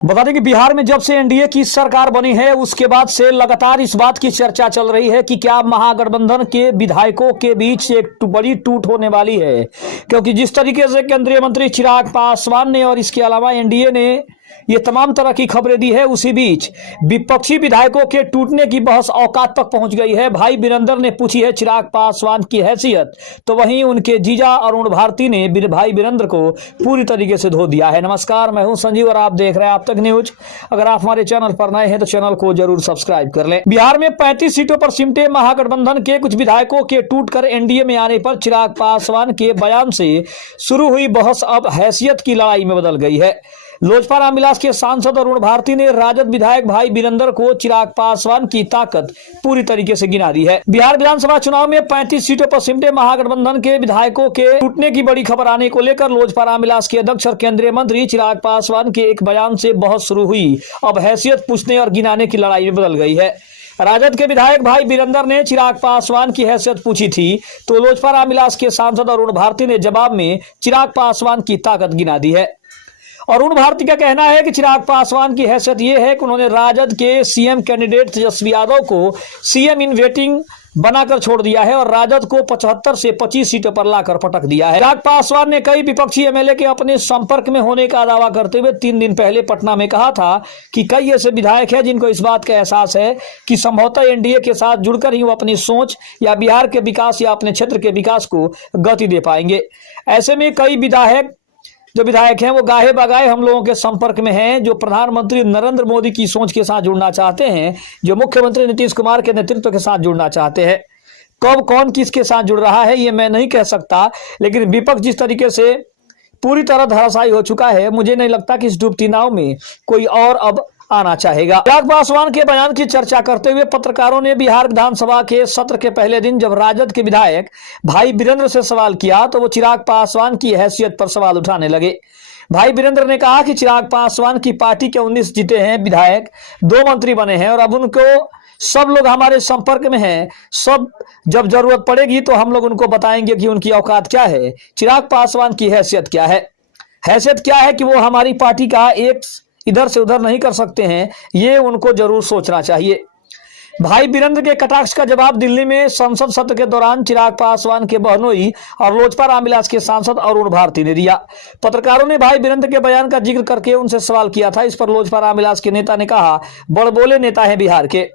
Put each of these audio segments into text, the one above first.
बता दें कि बिहार में जब से एनडीए की सरकार बनी है उसके बाद से लगातार इस बात की चर्चा चल रही है कि क्या महागठबंधन के विधायकों के बीच एक बड़ी टूट होने वाली है, क्योंकि जिस तरीके से केंद्रीय मंत्री चिराग पासवान ने और इसके अलावा एनडीए ने ये तमाम तरह की खबरें दी है, उसी बीच विपक्षी विधायकों के टूटने की बहस औकात तक पहुंच गई है। भाई वीरेंद्र ने पूछी है चिराग पासवान की हैसियत, तो वहीं उनके जीजा अरुण भारती ने भाई वीरेंद्र को पूरी तरीके से धो दिया है। नमस्कार, मैं हूं संजीव और आप देख रहे हैं आप तक न्यूज। अगर आप हमारे चैनल पर नए हैं तो चैनल को जरूर सब्सक्राइब कर लें। बिहार में 35 सीटों पर सिमटे महागठबंधन के कुछ विधायकों के टूटकर एनडीए में आने पर चिराग पासवान के बयान से शुरू हुई बहस अब हैसियत की लड़ाई में बदल गई है। लोजपा रामविलास के सांसद अरुण भारती ने राजद विधायक भाई वीरेंद्र को चिराग पासवान की ताकत पूरी तरीके से गिना दी है। बिहार विधानसभा चुनाव में 35 सीटों पर सिमटे महागठबंधन के विधायकों के टूटने की बड़ी खबर आने को लेकर लोजपा रामविलास के अध्यक्ष और केंद्रीय मंत्री चिराग पासवान के एक बयान से बहुत शुरू हुई अब हैसियत पूछने और गिनाने की लड़ाई में बदल गई है। राजद के विधायक भाई वीरेंद्र ने चिराग पासवान की हैसियत पूछी थी, तो लोजपा रामविलास के सांसद अरुण भारती ने जवाब में चिराग पासवान की ताकत गिना दी है। अरुण भारती का कहना है कि चिराग पासवान की हैसियत यह है कि उन्होंने राजद के सीएम कैंडिडेट तेजस्वी यादव को सीएम इन वेटिंग बनाकर छोड़ दिया है और राजद को 75 से 25 सीटों पर लाकर पटक दिया है। चिराग पासवान ने कई विपक्षी एमएलए के अपने संपर्क में होने का दावा करते हुए 3 दिन पहले पटना में कहा था कि कई ऐसे विधायक हैं जिनको इस बात का एहसास है कि संभवतः एनडीए के साथ जुड़कर ही वो अपनी सोच या बिहार के विकास या अपने क्षेत्र के विकास को गति दे पाएंगे। ऐसे में कई विधायक हैं वो गाहे बगाहे हम लोगों के संपर्क में हैं, जो प्रधानमंत्री नरेंद्र मोदी की सोच के साथ जुड़ना चाहते हैं, जो मुख्यमंत्री नीतीश कुमार के नेतृत्व के साथ जुड़ना चाहते हैं। कब कौन किसके साथ जुड़ रहा है ये मैं नहीं कह सकता, लेकिन विपक्ष जिस तरीके से पूरी तरह धराशायी हो चुका है, मुझे नहीं लगता कि इस डूबती नाव में कोई और अब आना चाहेगा। चिराग पासवान के बयान की चर्चा करते हुए पत्रकारों ने बिहार विधानसभा के सत्र के पहले दिन जब राजद के विधायक भाई वीरेंद्र से सवाल किया तो वो चिराग पासवान की हैसियत पर सवाल उठाने लगे। भाई वीरेंद्र ने कहा कि चिराग पासवान की पार्टी के 19 जीते हैं विधायक, 2 मंत्री बने हैं और अब उनको सब लोग हमारे संपर्क में हैं, सब जब जरूरत पड़ेगी तो हम लोग उनको बताएंगे कि उनकी औकात क्या है। चिराग पासवान की हैसियत क्या है? हैसियत क्या है कि वो हमारी पार्टी का एक इधर से उधर नहीं कर सकते हैं, ये उनको जरूर सोचना चाहिए। भाई वीरेंद्र के कटाक्ष का जवाब दिल्ली में संसद सत्र के दौरान चिराग पासवान के बहनोई और लोजपा रामविलास के सांसद अरुण भारती ने दिया। पत्रकारों ने भाई वीरेंद्र के बयान का जिक्र करके उनसे सवाल किया था। इस पर लोजपा रामविलास के नेता ने कहा, बड़बोले नेता है बिहार के,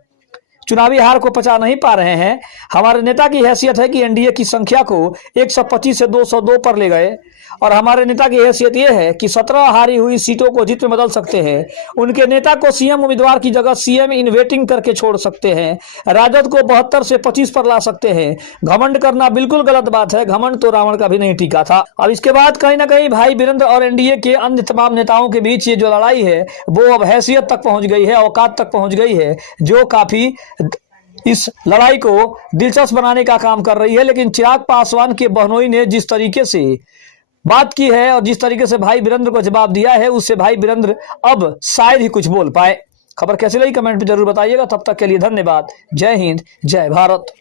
चुनावी हार को पचा नहीं पा रहे हैं। हमारे नेता की हैसियत है कि एनडीए की संख्या को 125 से 202 पर ले गए और हमारे नेता की हैसियत यह है कि 17 हारी हुई सीटों को जीत में बदल सकते हैं। उनके नेता को सीएम उम्मीदवार की जगह सीएम इन वेटिंग करके छोड़ सकते हैं। राजद को 72 से 25 पर ला सकते हैं। घमंड करना बिल्कुल गलत बात है, घमंड तो रावण का भी नहीं टीका था। अब इसके बाद कहीं ना कहीं भाई वीरेंद्र और एनडीए के अन्य तमाम नेताओं के बीच ये जो लड़ाई है वो अब हैसियत तक पहुंच गई है, औकात तक पहुंच गई है, जो काफी इस लड़ाई को दिलचस्प बनाने का काम कर रही है। लेकिन चिराग पासवान के बहनोई ने जिस तरीके से बात की है और जिस तरीके से भाई वीरेंद्र को जवाब दिया है, उससे भाई वीरेंद्र अब शायद ही कुछ बोल पाए। खबर कैसी लगी कमेंट में जरूर बताइएगा। तब तक के लिए धन्यवाद। जय हिंद, जय भारत।